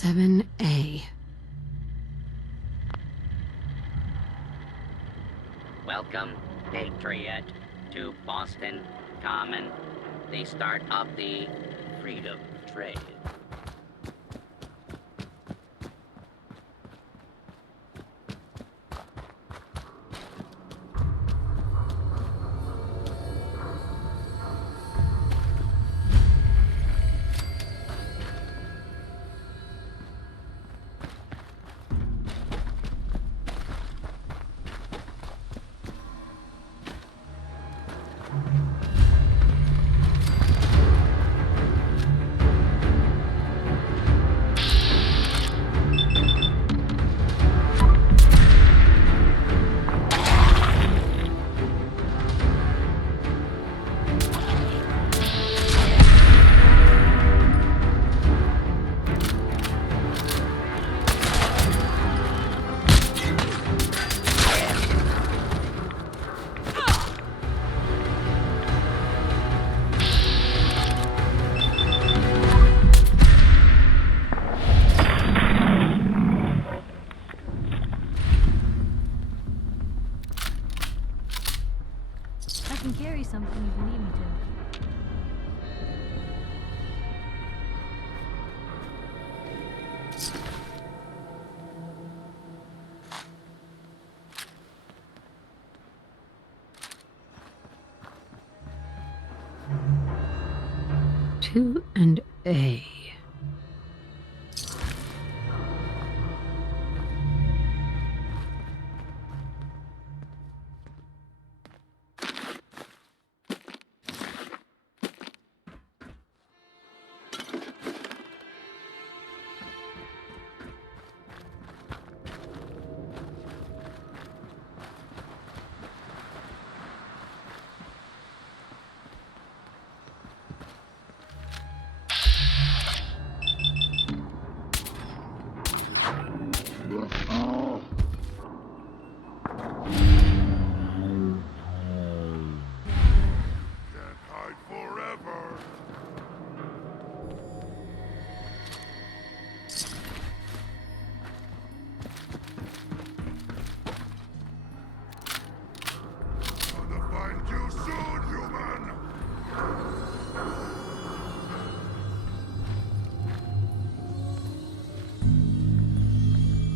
7A. Welcome, Patriot, to Boston Common, the start of the Freedom Trail. I can carry something if you need me to. Two and A. Can't hide forever. Gonna find you soon, human.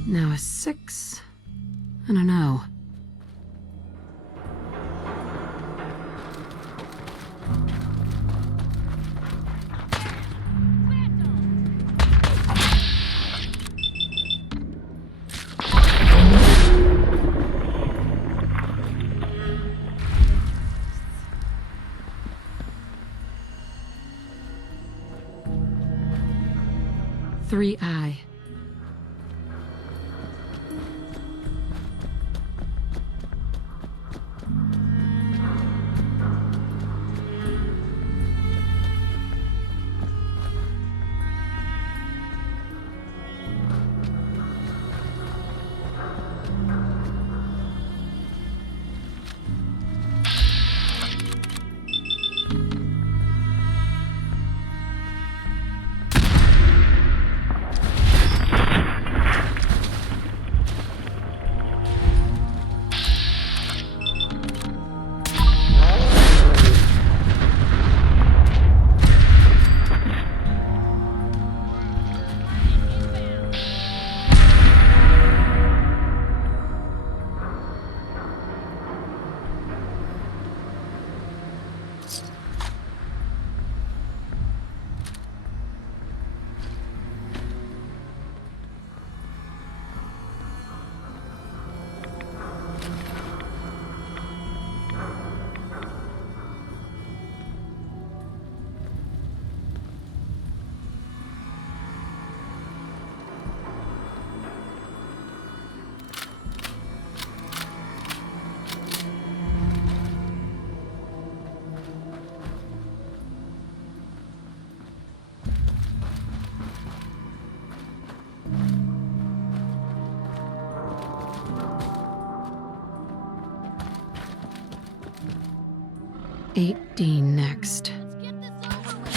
Now a 6 and an O. Three I. Eight D next. Let's get this over with.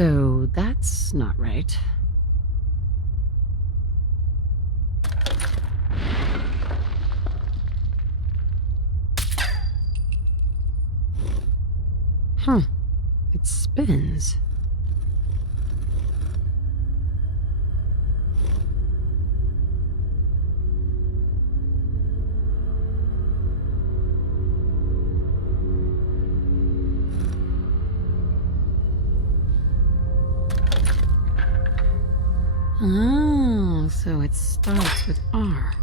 So that's not right. Huh. It spins. Oh, so it starts with R.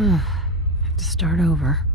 Ugh, have to start over.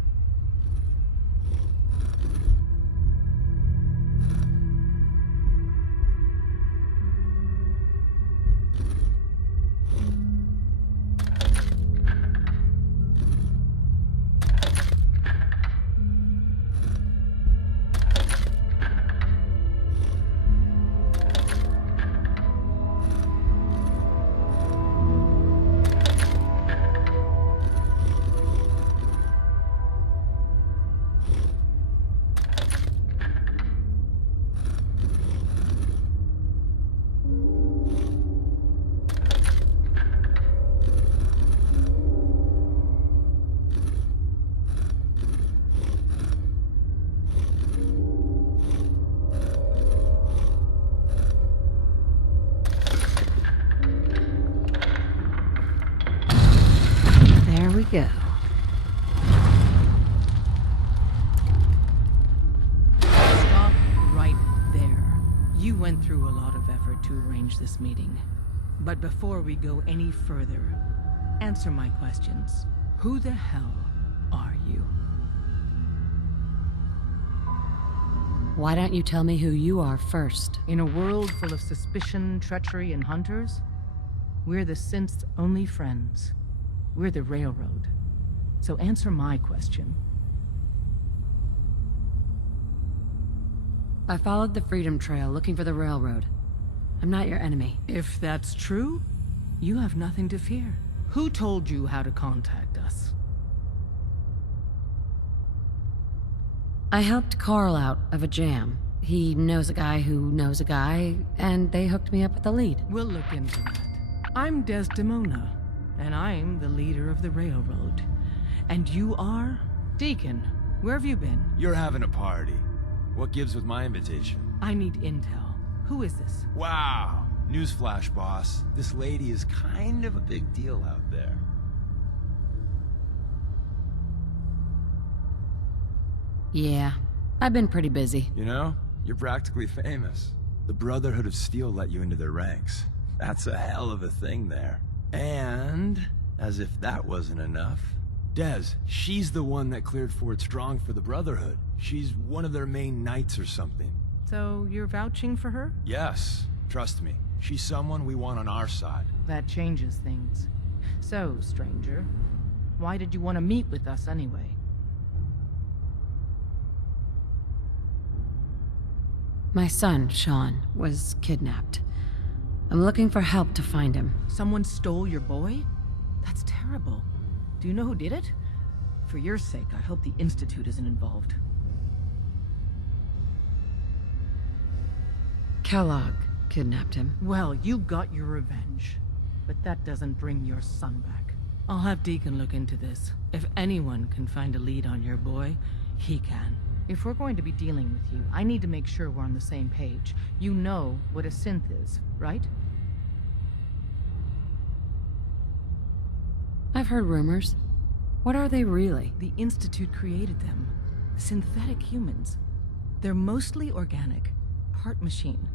There we go. Stop right there. You went through a lot of effort to arrange this meeting. But before we go any further, answer my questions. Who the hell are you? Why don't you tell me who you are first? In a world full of suspicion, treachery, and hunters, we're the synth's only friends. We're the Railroad. So answer my question. I followed the Freedom Trail looking for the railroad. I'm not your enemy. If that's true, you have nothing to fear. Who told you how to contact us? I helped Carl out of a jam. He knows a guy who knows a guy, and they hooked me up with the lead. We'll look into that. I'm Desdemona, and I'm the leader of the Railroad. And you are? Deacon, where have you been? You're having a party. What gives with my invitation? I need intel. Who is this? Wow. Newsflash, boss. This lady is kind of a big deal out there. Yeah, I've been pretty busy. You know, you're practically famous. The Brotherhood of Steel let you into their ranks. That's a hell of a thing there. And, as if that wasn't enough, Dez, she's the one that cleared Fort Strong for the Brotherhood. She's one of their main knights or something. So you're vouching for her? Yes, trust me. She's someone we want on our side. That changes things. So, stranger, why did you want to meet with us anyway? My son, Sean, was kidnapped. I'm looking for help to find him. Someone stole your boy? That's terrible. Do you know who did it? For your sake, I hope the Institute isn't involved. Kellogg kidnapped him. Well, you got your revenge. But that doesn't bring your son back. I'll have Deacon look into this. If anyone can find a lead on your boy, he can. If we're going to be dealing with you, I need to make sure we're on the same page. You know what a synth is, right? I've heard rumors. What are they really? The Institute created them. Synthetic humans. They're mostly organic. Part machine.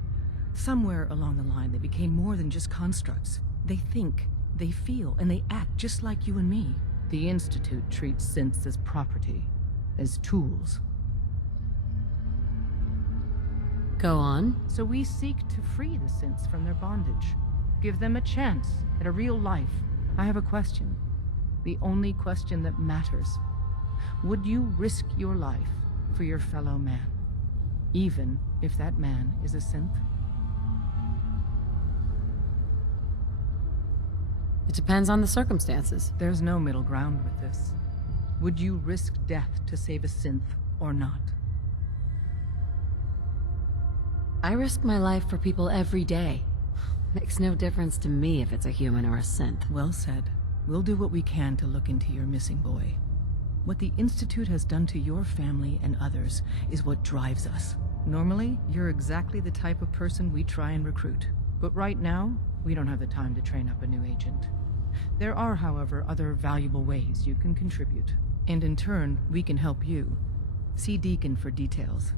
Somewhere along the line, they became more than just constructs. They think, They feel and they act just like you and me. The Institute treats synths as property, as tools. Go on. So we seek to free the synths from their bondage. Give them a chance at a real life. I have a question. The only question that matters. Would you risk your life for your fellow man? Even if that man is a synth? It depends on the circumstances. There's no middle ground with this. Would you risk death to save a synth or not? I risk my life for people every day. Makes no difference to me if it's a human or a synth. Well said. We'll do what we can to look into your missing boy. What the Institute has done to your family and others is what drives us. Normally, you're exactly the type of person we try and recruit. But right now, we don't have the time to train up a new agent. There are, however, other valuable ways you can contribute. And in turn, we can help you. See Deacon for details.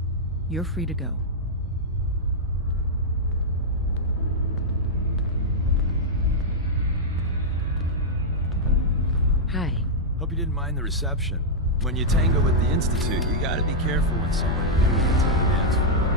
You're free to go. Hi. Hope you didn't mind the reception. When you tango with the Institute, you gotta be careful when someone new gets on the dance floor.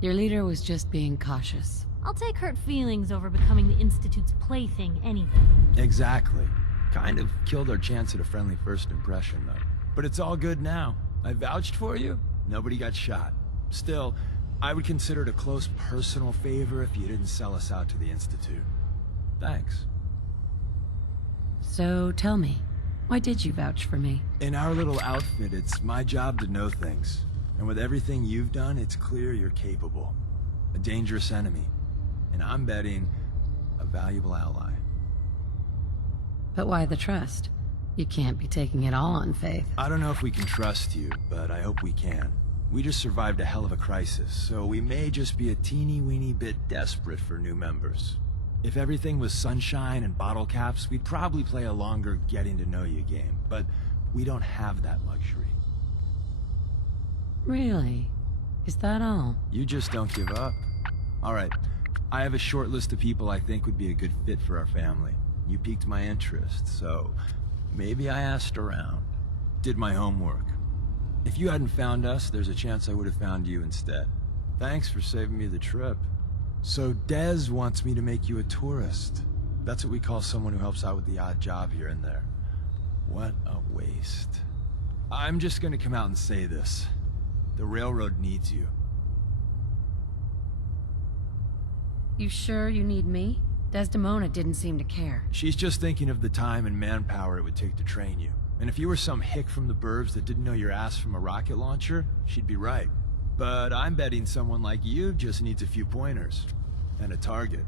Your leader was just being cautious. I'll take hurt feelings over becoming the Institute's plaything anyway. Exactly. Kind of killed our chance at a friendly first impression, though. But it's all good now. I vouched for you. Nobody got shot. Still, I would consider it a close personal favor if you didn't sell us out to the Institute. Thanks. So tell me, why did you vouch for me? In our little outfit, it's my job to know things. And with everything you've done, it's clear you're capable. A dangerous enemy. And I'm betting, a valuable ally. But why the trust? You can't be taking it all on faith. I don't know if we can trust you, but I hope we can. We just survived a hell of a crisis, so we may just be a teeny-weeny bit desperate for new members. If everything was sunshine and bottle caps, we'd probably play a longer getting-to-know-you game, but we don't have that luxury. Really? Is that all? You just don't give up. All right, I have a short list of people I think would be a good fit for our family. You piqued my interest, so maybe I asked around. Did my homework. If you hadn't found us, there's a chance I would have found you instead. Thanks for saving me the trip. So Dez wants me to make you a tourist. That's what we call someone who helps out with the odd job here and there. What a waste. I'm just gonna come out and say this. The railroad needs you. You sure you need me? Desdemona didn't seem to care. She's just thinking of the time and manpower it would take to train you. And if you were some hick from the burbs that didn't know your ass from a rocket launcher, she'd be right. But I'm betting someone like you just needs a few pointers. And a target.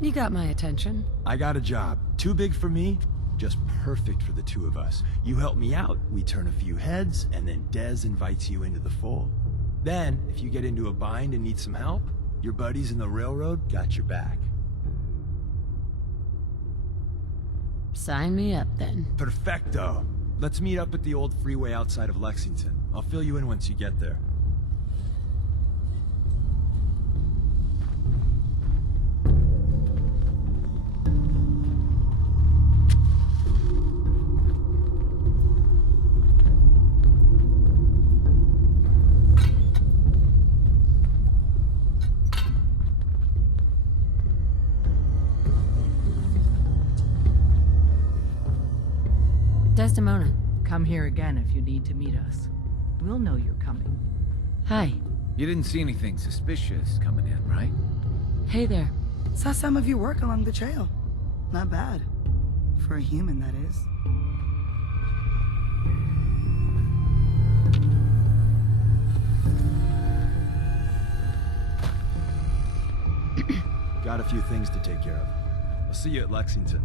You got my attention. I got a job. Too big for me, just perfect for the two of us. You help me out, we turn a few heads, and then Dez invites you into the fold. Then, if you get into a bind and need some help, your buddies in the railroad got your back. Sign me up, then. Perfecto. Let's meet up at the old freeway outside of Lexington. I'll fill you in once you get there. Desdemona. Come here again if you need to meet us. We'll know you're coming. Hi. You didn't see anything suspicious coming in, right? Hey there. Saw some of your work along the trail. Not bad. For a human, that is. Got a few things to take care of. I'll see you at Lexington.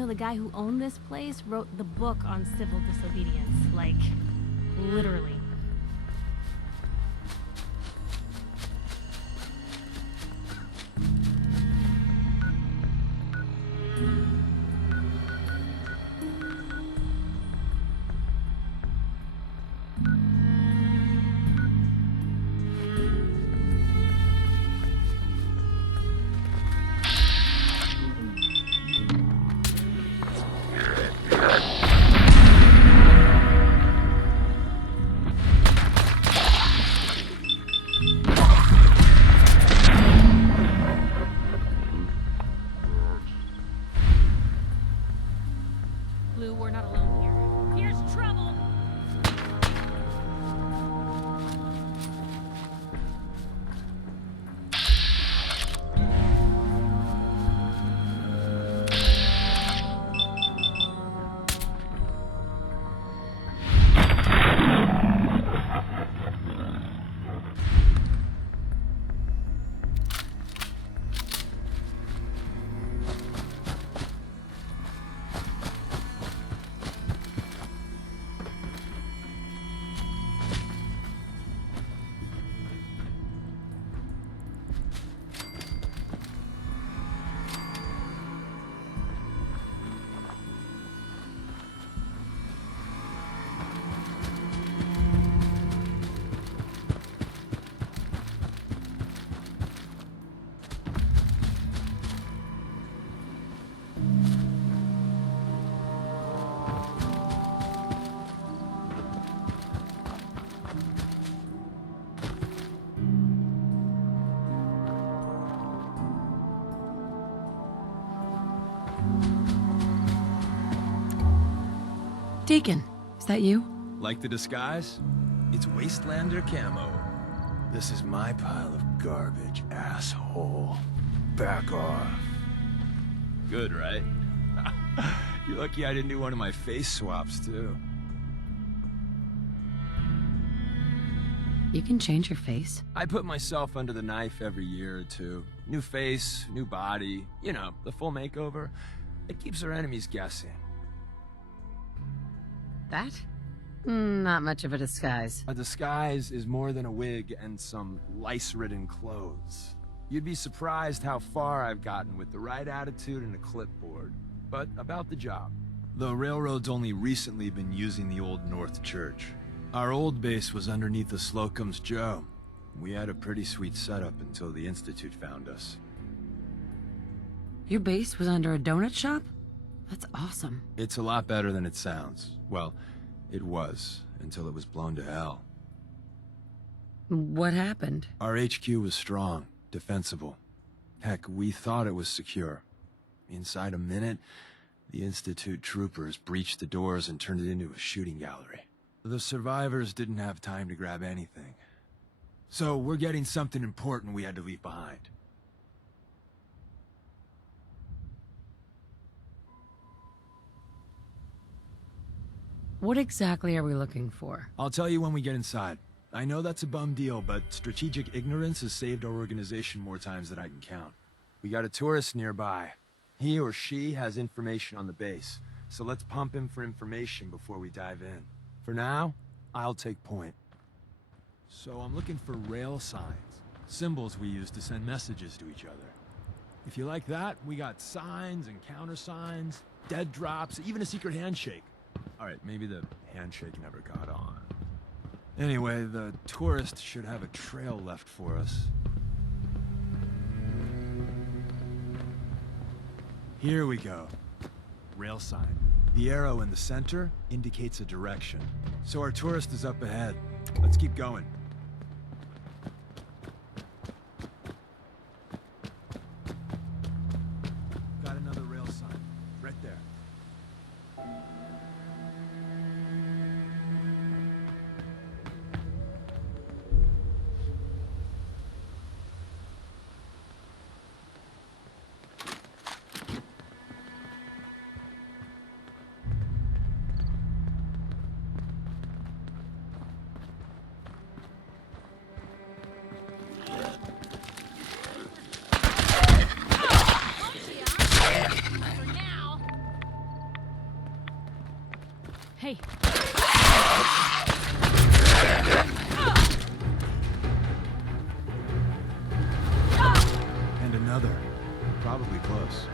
know, the guy who owned this place wrote the book on civil disobedience. Like, literally. Blue, we're not alone here. Here's trouble! Deacon, is that you? Like the disguise? It's Wastelander camo. This is my pile of garbage, asshole. Back off. Good, right? You're lucky I didn't do one of my face swaps, too. You can change your face. I put myself under the knife every year or two. New face, new body, you know, the full makeover. It keeps our enemies guessing. That? Not much of a disguise. A disguise is more than a wig and some lice-ridden clothes. You'd be surprised how far I've gotten with the right attitude and a clipboard. But about the job. The railroad's only recently been using the Old North Church. Our old base was underneath the Slocum's Joe. We had a pretty sweet setup until the Institute found us. Your base was under a donut shop? That's awesome. It's a lot better than it sounds. Well, it was, until it was blown to hell. What happened? Our HQ was strong, defensible. Heck, we thought it was secure. Inside a minute, the Institute troopers breached the doors and turned it into a shooting gallery. The survivors didn't have time to grab anything. So we're getting something important we had to leave behind. What exactly are we looking for? I'll tell you when we get inside. I know that's a bum deal, but strategic ignorance has saved our organization more times than I can count. We got a tourist nearby. He or she has information on the base, so let's pump him for information before we dive in. For now, I'll take point. So I'm looking for rail signs, symbols we use to send messages to each other. If you like that, we got signs and countersigns, dead drops, even a secret handshake. Alright, maybe the handshake never got on. Anyway, the tourist should have a trail left for us. Here we go. Rail sign. The arrow in the center indicates a direction. So our tourist is up ahead. Let's keep going. Got another rail sign. Right there. Hey, And another. Probably close.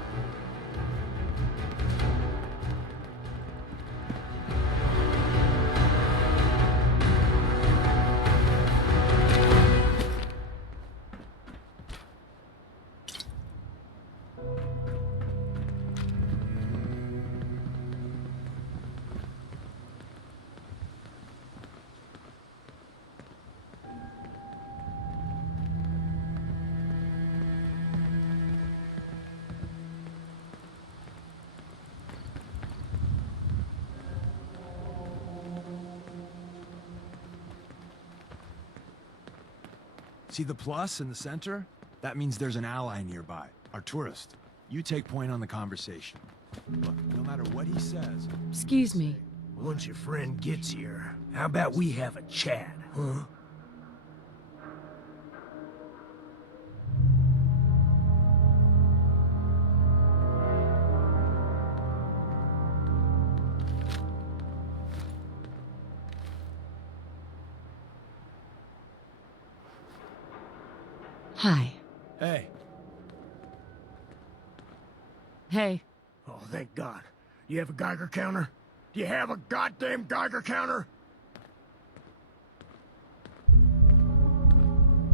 See the plus in the center? That means there's an ally nearby, our tourist. You take point on the conversation. Look, no matter what he says... Excuse me. Once your friend gets here, how about we have a chat, huh? Hi. Hey, Hey. Oh, thank God. You have a Geiger counter? Do you have a goddamn Geiger counter?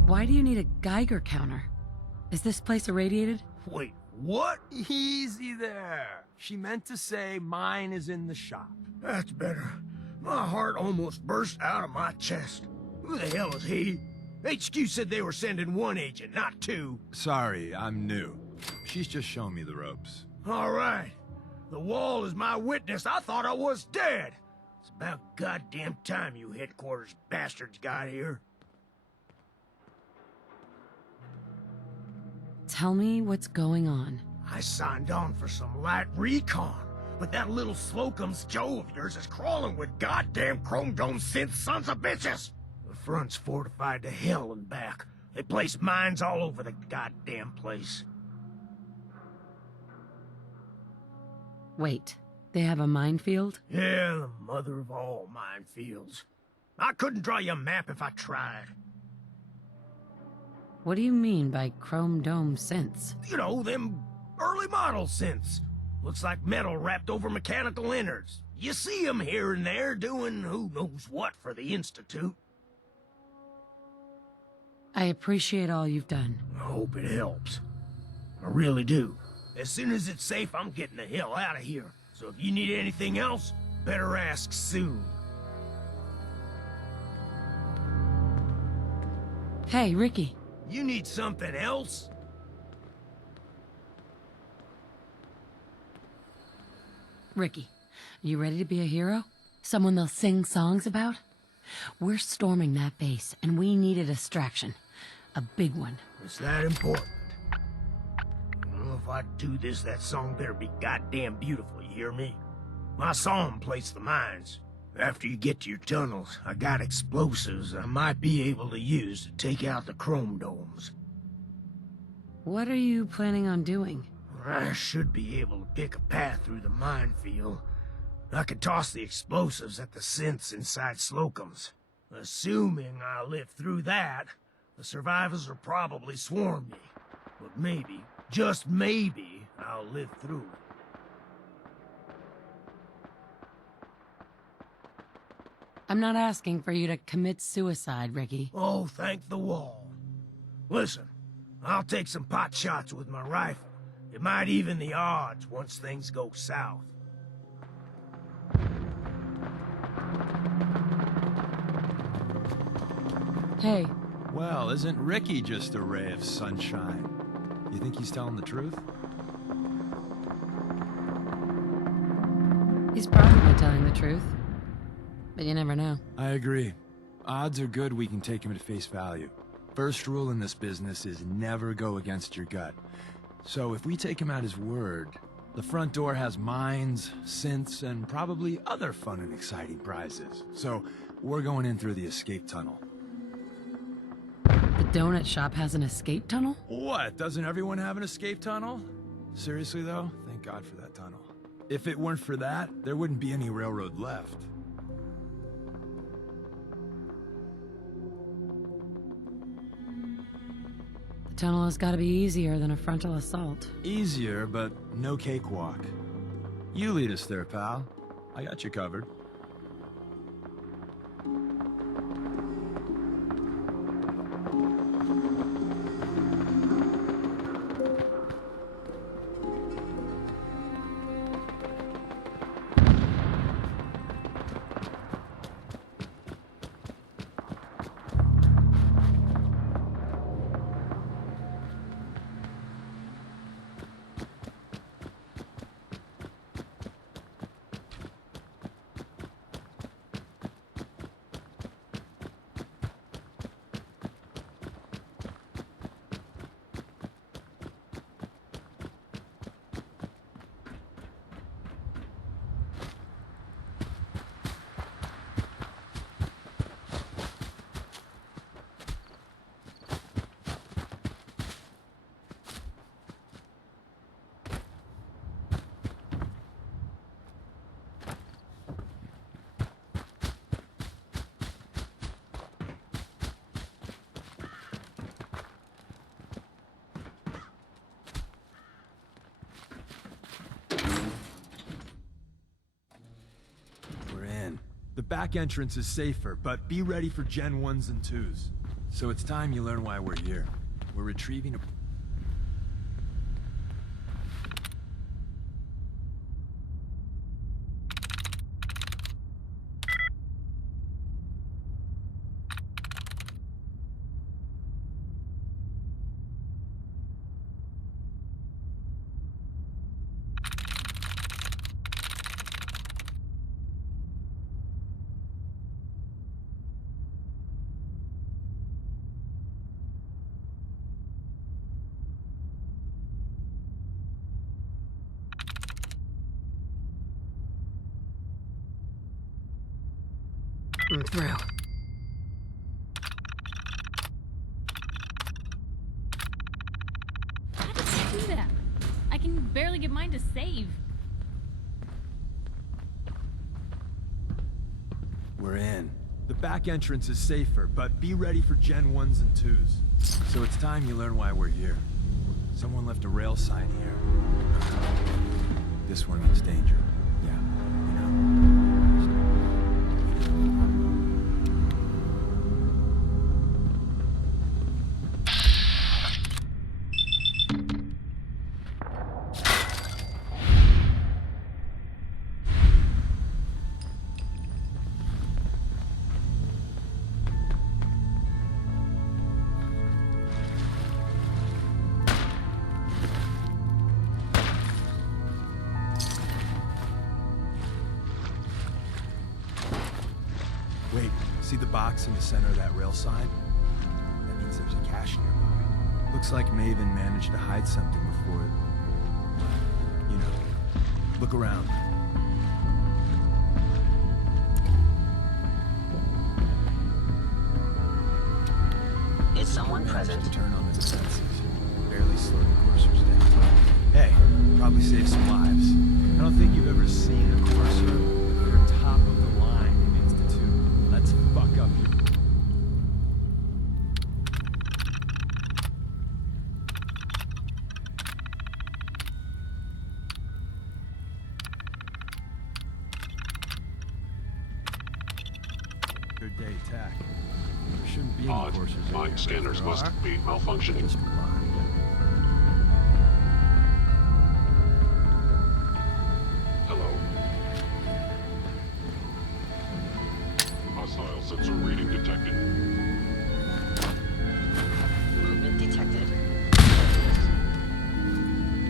Why do you need a Geiger counter? Is this place irradiated? Wait, what? easy there. She meant to say mine is in the shop. That's better. My heart almost burst out of my chest. Who the hell is he? HQ said they were sending one agent, not two. Sorry, I'm new. She's just showing me the ropes. All right. The wall is my witness. I thought I was dead. It's about goddamn time you headquarters bastards got here. Tell me what's going on. I signed on for some light recon, but that little Slocum's Joe of yours is crawling with goddamn Chrome Dome synth sons of bitches. The front's fortified to hell and back. They place mines all over the goddamn place. Wait, they have a minefield? Yeah, the mother of all minefields. I couldn't draw you a map if I tried. What do you mean by Chrome Dome synths? You know, them early model synths. Looks like metal wrapped over mechanical innards. You see them here and there doing who knows what for the Institute. I appreciate all you've done. I hope it helps. I really do. As soon as it's safe, I'm getting the hell out of here. So if you need anything else, better ask soon. Hey, Ricky. You need something else? Ricky, you ready to be a hero? Someone they'll sing songs about? We're storming that base, and we need a distraction. A big one. It's that important. Well, if I do this, that song better be goddamn beautiful, you hear me? I saw 'em place the mines. After you get to your tunnels, I got explosives I might be able to use to take out the Chrome Domes. What are you planning on doing? I should be able to pick a path through the minefield. I could toss the explosives at the synths inside Slocum's. Assuming I live through that, the survivors will probably swarm me. But maybe, just maybe, I'll live through it. I'm not asking for you to commit suicide, Ricky. Oh, thank the wall. Listen, I'll take some pot shots with my rifle. It might even the odds once things go south. Hey, Well, isn't Ricky just a ray of sunshine? You think he's telling the truth? he's probably telling the truth. But you never know. I agree. Odds are good we can take him at face value. First rule in this business is never go against your gut. So if we take him at his word, the front door has mines, synths, and probably other fun and exciting prizes. So we're going in through the escape tunnel. The donut shop has an escape tunnel? What? Doesn't everyone have an escape tunnel? Seriously though? Thank God for that tunnel. If it weren't for that, there wouldn't be any railroad left. The tunnel has got to be easier than a frontal assault. Easier, but no cakewalk. You lead us there, pal. I got you covered. The back entrance is safer, but be ready for Gen 1s and 2s. So it's time you learn why we're here. We're retrieving a... I'm through. How did you do that? I can barely get mine to save. We're in. The back entrance is safer, but be ready for Gen 1s and 2s. So it's time you learn why we're here. Someone left a rail sign here. This one means danger. Yeah, you know. Wait, see the box in the center of that rail sign? That means there's a cache nearby. Looks like Maven managed to hide something before it... You know. Look around. Is someone present? To turn on the defenses. Barely slow the coursers down. Hey, probably save some lives. I don't think you've ever seen a courser if you're top of the line in Institute. Let's fuck up your... Good day, TAC. There shouldn't be any Odd. coursers in Mine here. scanners If there must are, be malfunctioning. just blind. Hello. Hostile sensor reading detected. Movement detected.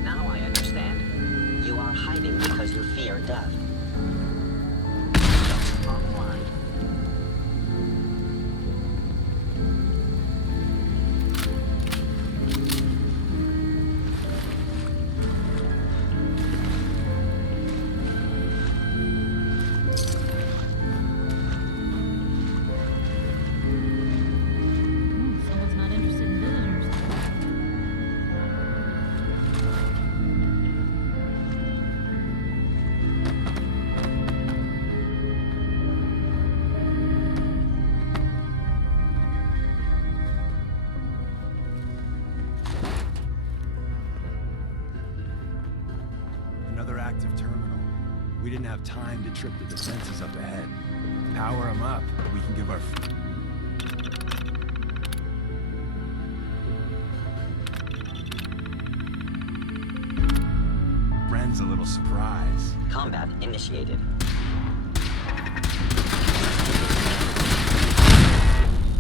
Now I understand. You are hiding because you fear death. Offline. active terminal. We didn't have time to trip the defenses up ahead. Power them up, we can give our... friends a little surprise. Combat initiated.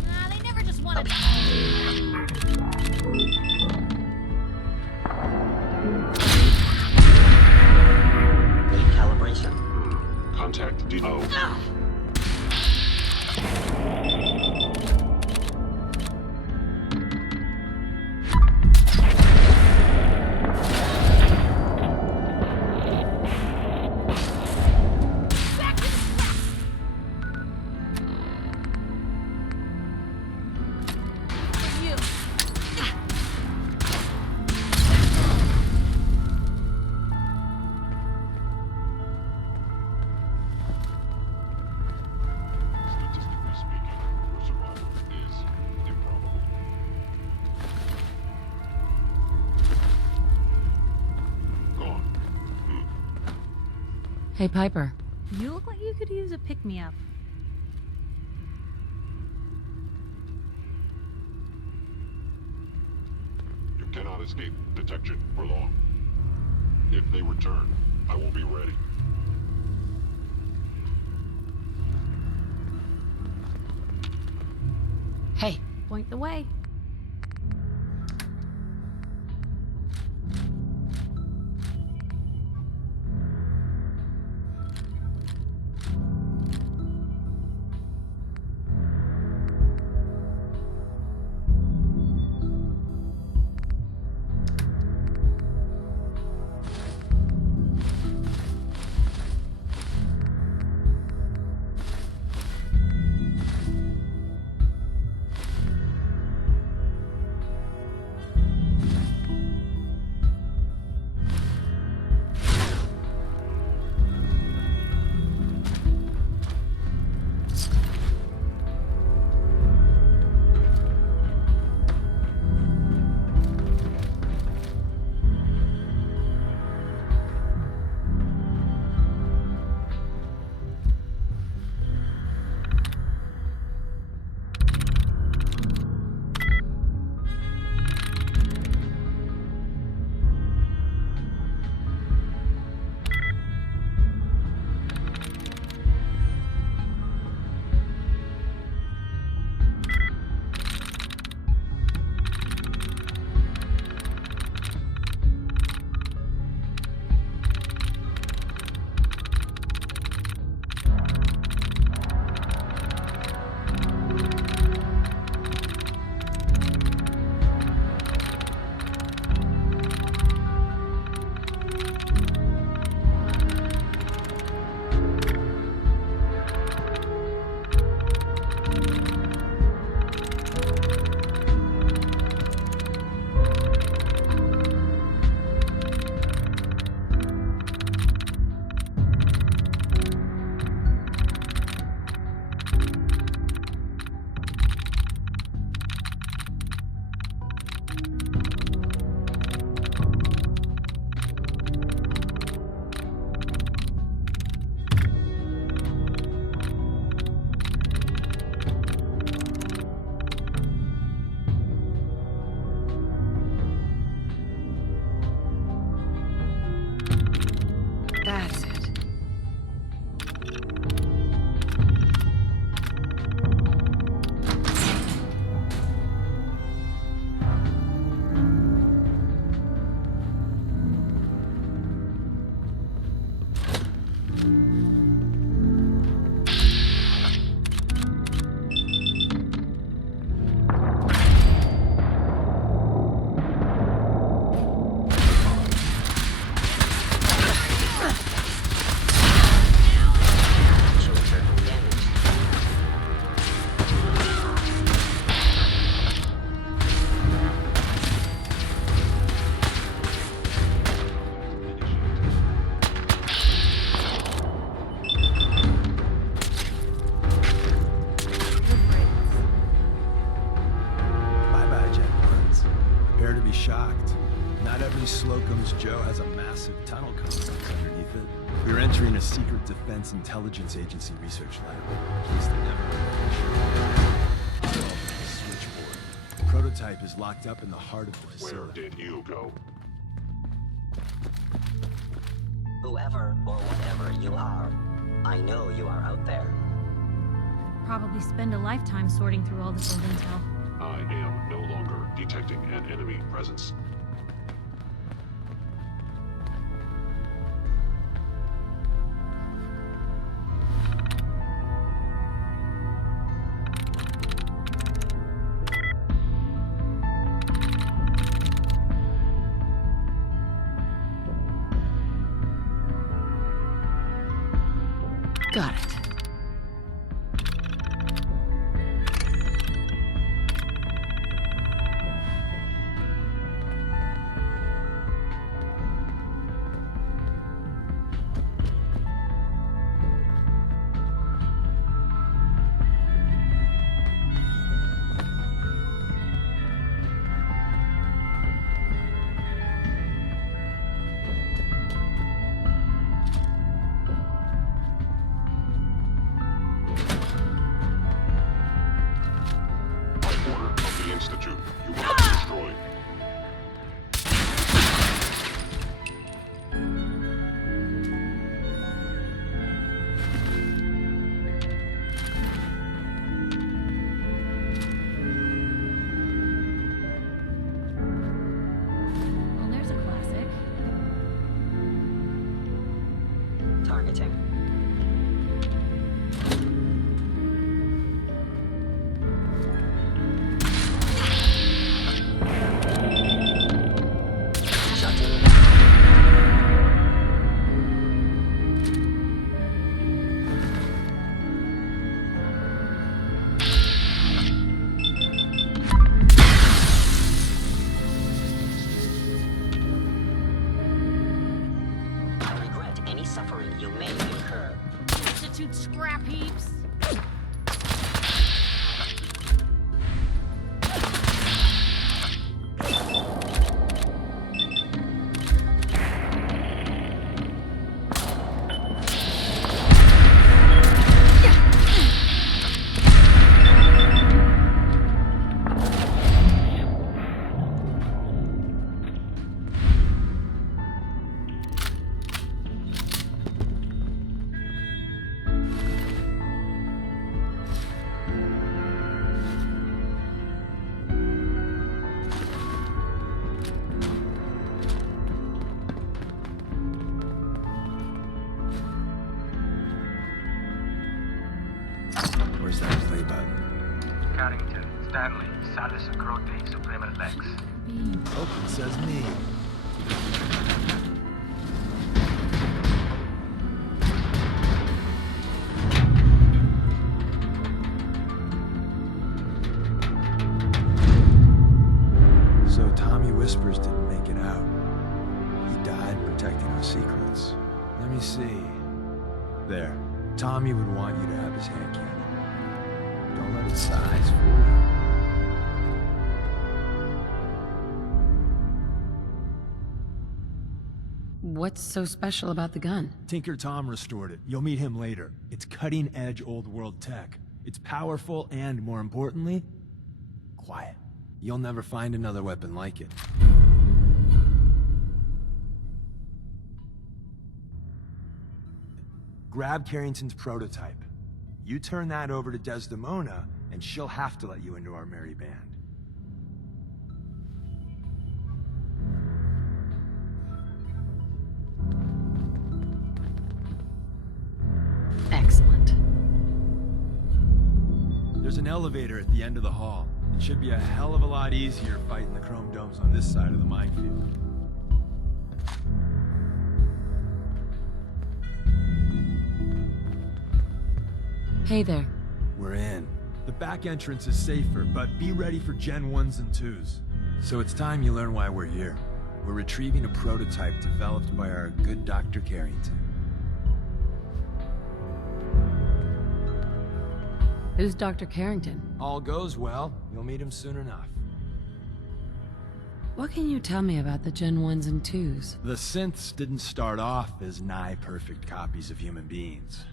Nah, they never just want to. Need calibration. Contact D-O. Statistically speaking, your survival is improbable. Gone. Hey, Piper. You look like you could use a pick-me-up. You cannot escape detection for long. If they return, I will be ready. Hey, Point the way. that's it. Bye-bye, Jet Barnes. Prepare to be shocked. Not every Slocum's Joe has a massive tunnel complex underneath it. We're entering a secret Defense Intelligence Agency research lab. In case they never the switchboard. The prototype is locked up in the heart of the Where facility. did you go? Whoever or whatever you are, I know you are out there. Probably spend a lifetime sorting through all this old intel. I am no longer detecting an enemy presence. Got it. Institute, you will be destroyed. Well, there's a classic. Targeting. Shutting down. I regret any suffering you may incur. Institute scrap heaps. Where's that play button? Carrington, Stanley, Salus Acrote, Suprema Lex. Oh, it says me. So Tommy Whispers didn't make it out. He died protecting our secrets. Let me see. There. Tommy would want you to have his hand cannon. Don't let it size for you. What's so special about the gun? Tinker Tom restored it. You'll meet him later. It's cutting-edge old world tech. It's powerful and, more importantly, quiet. You'll never find another weapon like it. Grab Carrington's prototype. You turn that over to Desdemona, and she'll have to let you into our merry band. Excellent. There's an elevator at the end of the hall. It should be a hell of a lot easier fighting the chrome domes on this side of the minefield. Hey there. We're in. The back entrance is safer, but be ready for Gen 1s and 2s. So it's time you learn why we're here. We're retrieving a prototype developed by our good Dr. Carrington. Who's Dr. Carrington? All goes well, you'll meet him soon enough. What can you tell me about the Gen 1s and 2s? The synths didn't start off as nigh-perfect copies of human beings.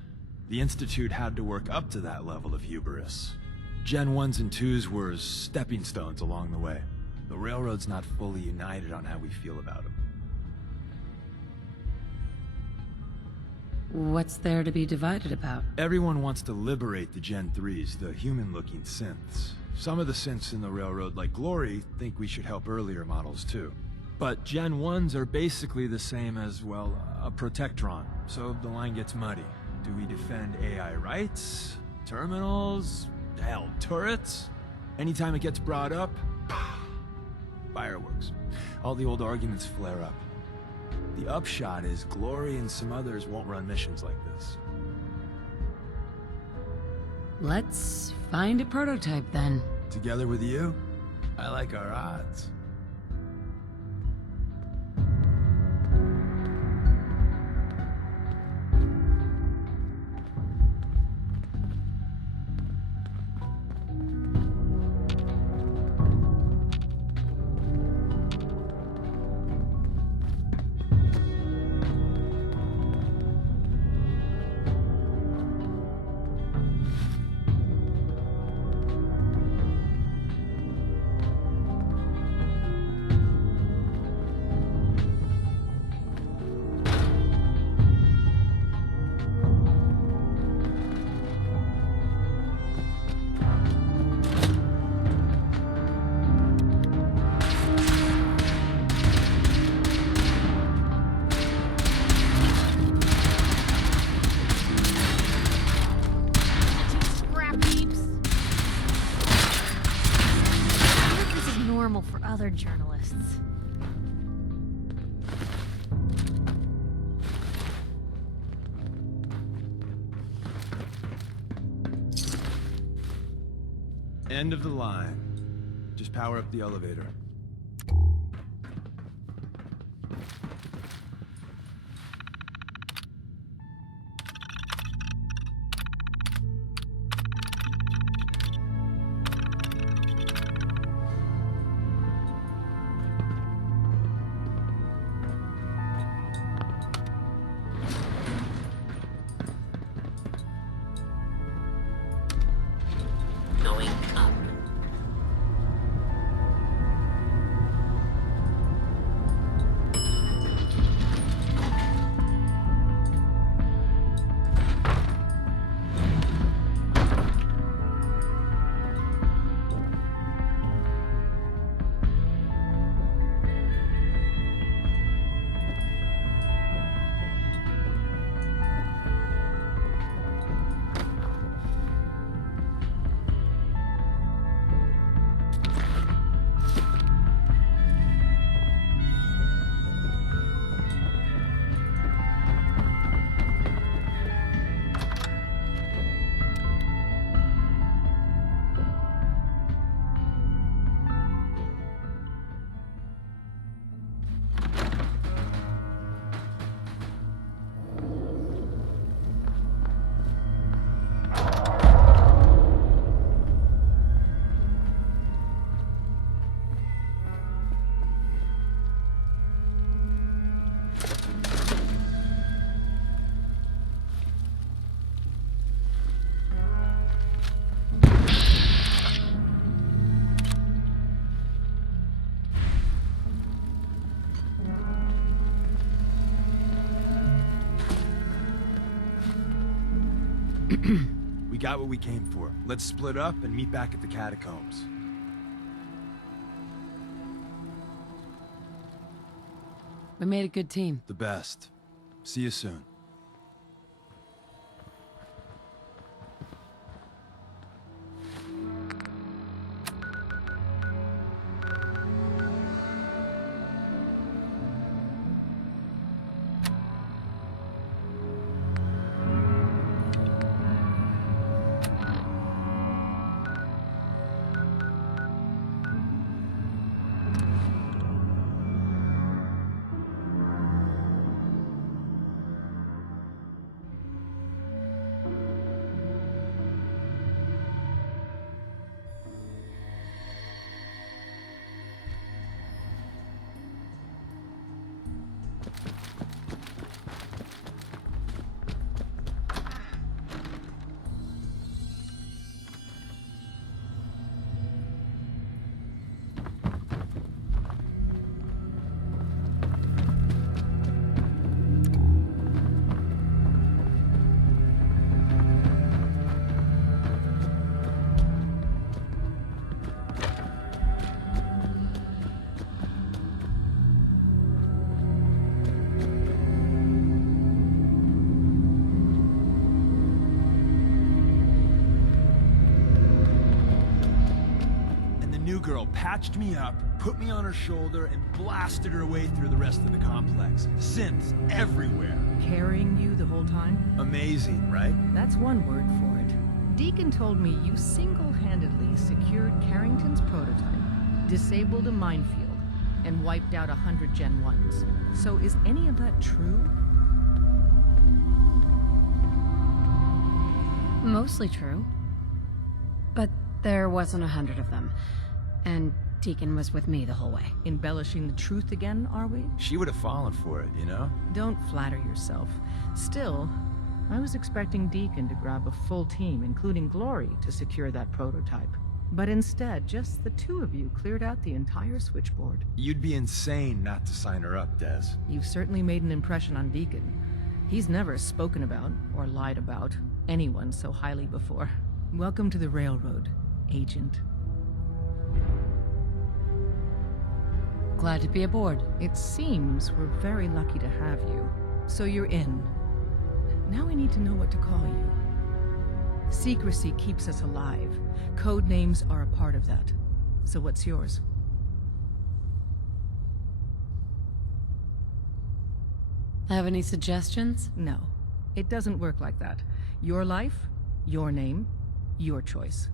The Institute had to work up to that level of hubris. Gen 1s and 2s were stepping stones along the way. The Railroad's not fully united on how we feel about them. What's there to be divided about? Everyone wants to liberate the Gen 3s, the human-looking synths. Some of the synths in the Railroad, like Glory, think we should help earlier models too. But Gen 1s are basically the same as, well, a Protectron, so the line gets muddy. Do we defend AI rights? Terminals? Hell, turrets? Anytime it gets brought up, fireworks. All the old arguments flare up. The upshot is Glory and some others won't run missions like this. Let's find a prototype then. Together with you, I like our odds. For other journalists. End of the line. Just power up the elevator. Going up. We got what we came for. Let's split up and meet back at the catacombs. We made a good team. The best. See you soon. girl patched me up, put me on her shoulder, and blasted her way through the rest of the complex. Synths everywhere. Carrying you the whole time? Amazing, right? That's one word for it. Deacon told me you single-handedly secured Carrington's prototype, disabled a minefield, and wiped out 100 Gen 1s. So is any of that true? Mostly true. But there wasn't 100 of them. And Deacon was with me the whole way. Embellishing the truth again, are we? She would have fallen for it, you know? Don't flatter yourself. Still, I was expecting Deacon to grab a full team, including Glory, to secure that prototype. But instead, just the two of you cleared out the entire switchboard. You'd be insane not to sign her up, Des. You've certainly made an impression on Deacon. He's never spoken about, or lied about, anyone so highly before. Welcome to the Railroad, Agent. Glad to be aboard. It seems we're very lucky to have you. So you're in. Now we need to know what to call you. Secrecy keeps us alive. Code names are a part of that. So what's yours? Have any suggestions? No. It doesn't work like that. Your life, your name, your choice.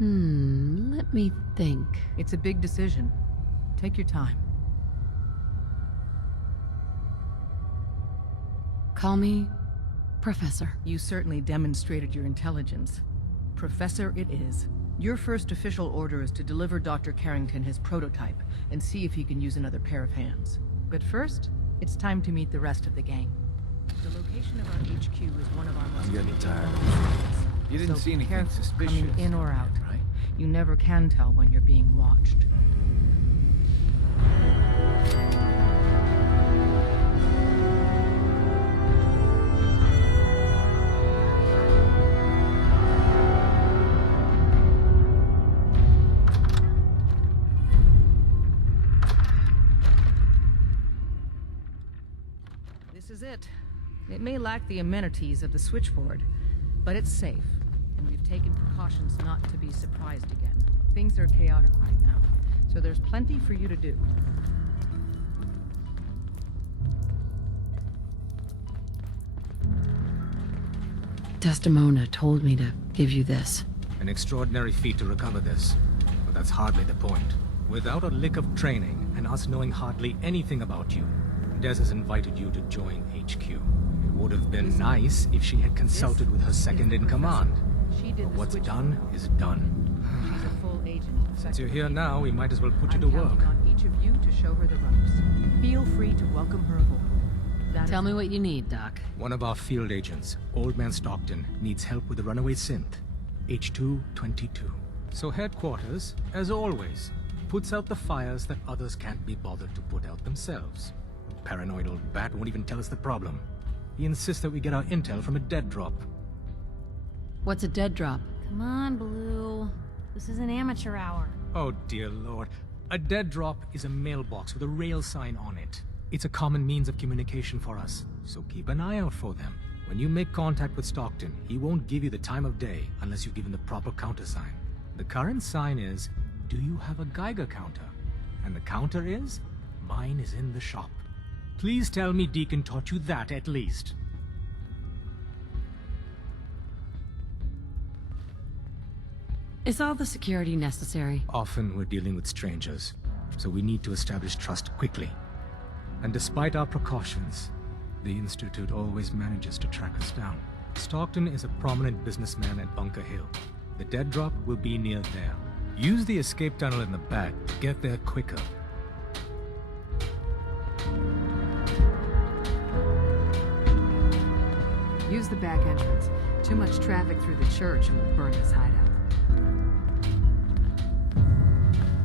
Let me think. It's a big decision. Take your time. Call me Professor. You certainly demonstrated your intelligence. Professor it is. Your first official order is to deliver Dr. Carrington his prototype and see if he can use another pair of hands. But first, it's time to meet the rest of the gang. The location of our HQ is one of our most... I'm getting tired. You didn't So see be anything careful suspicious, coming in or out. right? You never can tell when you're being watched. This is it. It may lack the amenities of the switchboard, but it's safe, and we've taken precautions not to be surprised again. Things are chaotic right now, so there's plenty for you to do. Desdemona told me to give you this. An extraordinary feat to recover this, but that's hardly the point. Without a lick of training, and us knowing hardly anything about you, Des has invited you to join HQ. It would have been nice if she had consulted with her second-in-command. She did But the what's switch. done is done. She's a full agent. Since you're here now, we might as well put you to I'm work. counting on each of you to show her the ropes. Feel free to welcome her aboard. That Tell is- me what you need, Doc. One of our field agents, Old Man Stockton, needs help with the runaway synth, H222. So headquarters, as always, puts out the fires that others can't be bothered to put out themselves. Paranoid old bat won't even tell us the problem. He insists that we get our intel from a dead drop. What's a dead drop? Come on, Blue. This is an amateur hour. Oh dear lord. A dead drop is a mailbox with a rail sign on it. It's a common means of communication for us, so keep an eye out for them. When you make contact with Stockton, he won't give you the time of day unless you've given the proper countersign. The current sign is, do you have a Geiger counter? And the counter is, mine is in the shop. Please tell me Deacon taught you that at least. Is all the security necessary? Often we're dealing with strangers, so we need to establish trust quickly. And despite our precautions, the Institute always manages to track us down. Stockton is a prominent businessman at Bunker Hill. The dead drop will be near there. Use the escape tunnel in the back to get there quicker. Use the back entrance. Too much traffic through the church and we'll burn this hideout.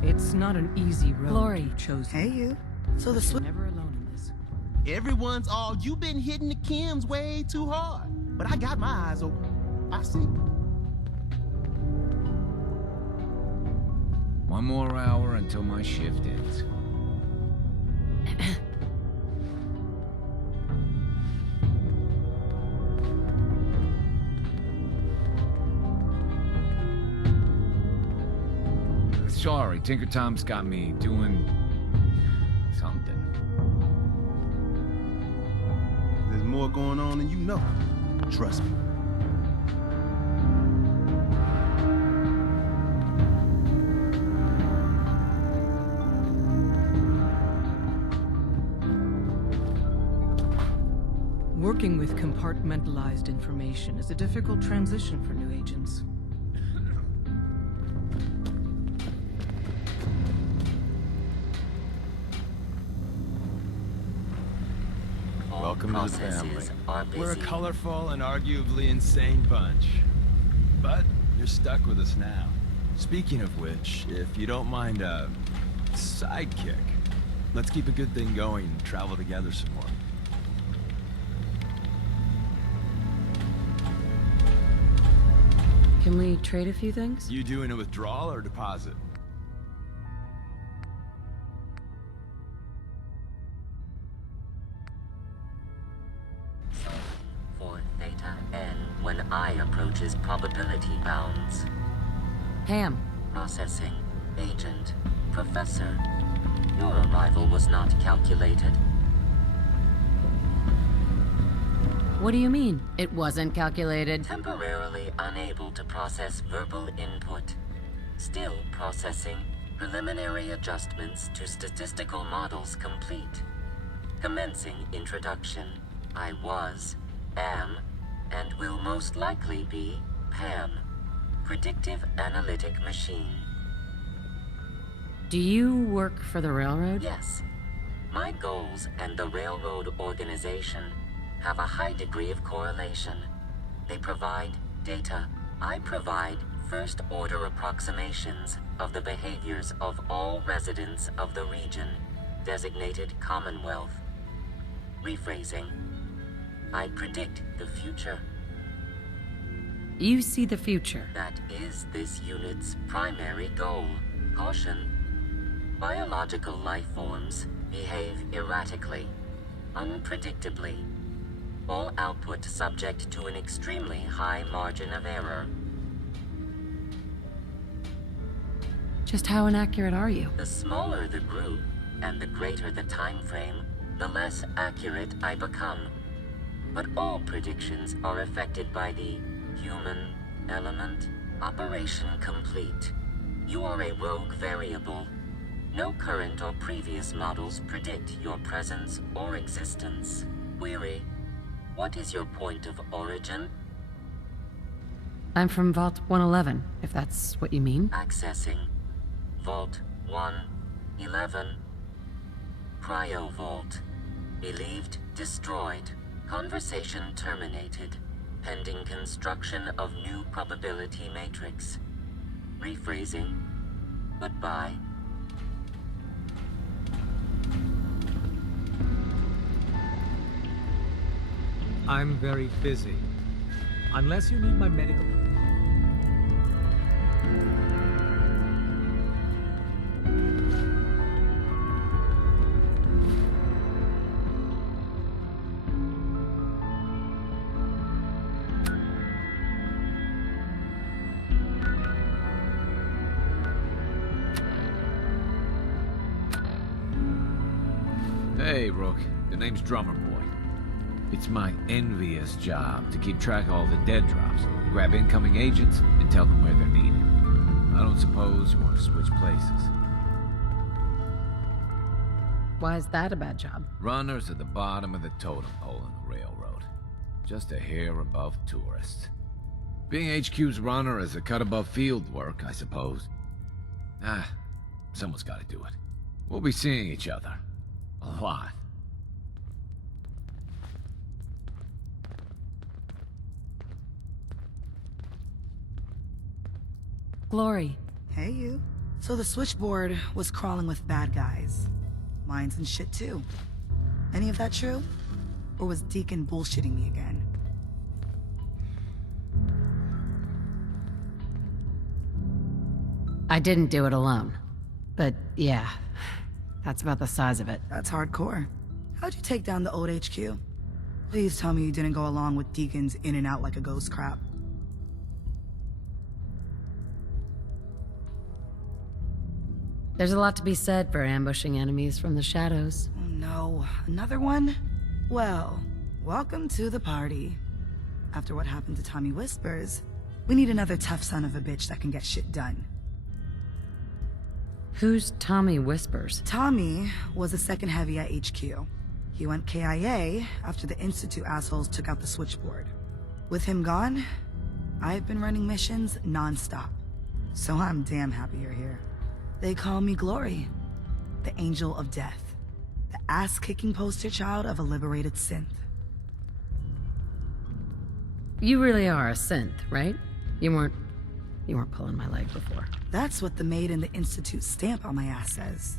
It's not an easy road Glory. you've chosen. Hey, you. So the You're never alone in this. Everyone's all, you been hitting the chems way too hard. But I got my eyes open. I see. One more hour until my shift ends. Sorry, Tinker Tom's got me doing... something. There's more going on than you know. Trust me. Working with compartmentalized information is a difficult transition for new agents. Welcome to the family. Processes are We're a busy. colorful and arguably insane bunch. But you're stuck with us now. Speaking of which, if you don't mind a sidekick, let's keep a good thing going and travel together some more. Can we trade a few things? You doing a withdrawal or deposit? For Theta N when I approaches probability bounds. Ham. Processing. Agent. Professor. Your arrival was not calculated. What do you mean? It wasn't calculated. Temporarily unable to process verbal input. Still processing. Preliminary adjustments to statistical models complete. Commencing introduction. I was, am, and will most likely be Pam. Predictive analytic machine. Do you work for the railroad? Yes. My goals and the railroad organization have a high degree of correlation. They provide data. I provide first-order approximations of the behaviors of all residents of the region, designated Commonwealth. Rephrasing. I predict the future. You see the future. That is this unit's primary goal. Caution. Biological life forms behave erratically, unpredictably. All output subject to an extremely high margin of error. Just how inaccurate are you? The smaller the group, and the greater the time frame, the less accurate I become. But all predictions are affected by the human element. Operation complete. You are a rogue variable. No current or previous models predict your presence or existence. Query. What is your point of origin? I'm from Vault 111, if that's what you mean. Accessing. Vault 111. Cryo Vault. Believed destroyed. Conversation terminated. Pending construction of new probability matrix. Rephrasing. Goodbye. I'm very busy. Unless you need my medical... Hey, Rook. The name's Drummer Boy. It's my envious job to keep track of all the dead drops, grab incoming agents, and tell them where they're needed. I don't suppose you want to switch places. Why is that a bad job? Runners at the bottom of the totem pole in the railroad. Just a hair above tourists. Being HQ's runner is a cut above field work, I suppose. Someone's got to do it. We'll be seeing each other. A lot. Glory. Hey, you. So the switchboard was crawling with bad guys. Mines and shit, too. Any of that true? Or was Deacon bullshitting me again? I didn't do it alone. But yeah, that's about the size of it. That's hardcore. How'd you take down the old HQ? Please tell me you didn't go along with Deacon's in and out like a ghost crap. There's a lot to be said for ambushing enemies from the shadows. Oh no, another one? Well, welcome to the party. After what happened to Tommy Whispers, we need another tough son of a bitch that can get shit done. Who's Tommy Whispers? Tommy was the second heavy at HQ. He went KIA after the Institute assholes took out the switchboard. With him gone, I've been running missions non-stop. So I'm damn happy you're here. They call me Glory, the Angel of Death, the ass-kicking poster child of a liberated synth. You really are a synth, right? You weren't pulling my leg before. That's what the Made in the Institute stamp on my ass says.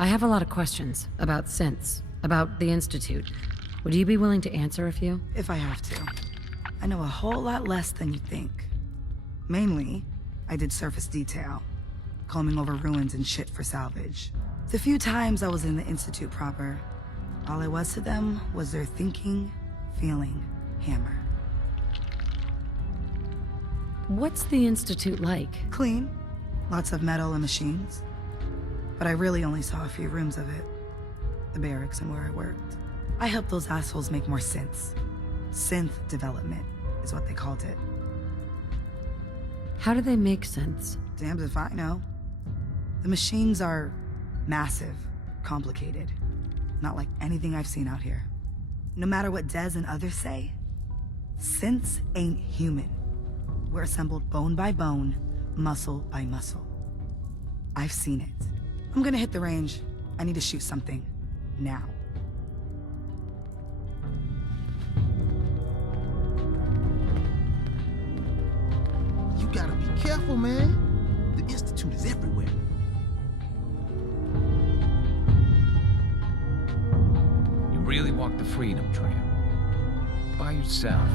I have a lot of questions about synths, about the Institute. Would you be willing to answer a few? If I have to. I know a whole lot less than you think. Mainly, I did surface detail, combing over ruins and shit for salvage. The few times I was in the Institute proper, all I was to them was their thinking, feeling hammer. What's the Institute like? Clean. Lots of metal and machines. But I really only saw a few rooms of it. The barracks and where I worked. I helped those assholes make more synths. Synth development is what they called it. How do they make synths? Damned if I know. The machines are massive, complicated. Not like anything I've seen out here. No matter what Dez and others say, synths ain't human. We're assembled bone by bone, muscle by muscle. I've seen it. I'm gonna hit the range. I need to shoot something. Now. You gotta be careful, man. The Institute is everywhere. You really walked the Freedom Trail. By yourself.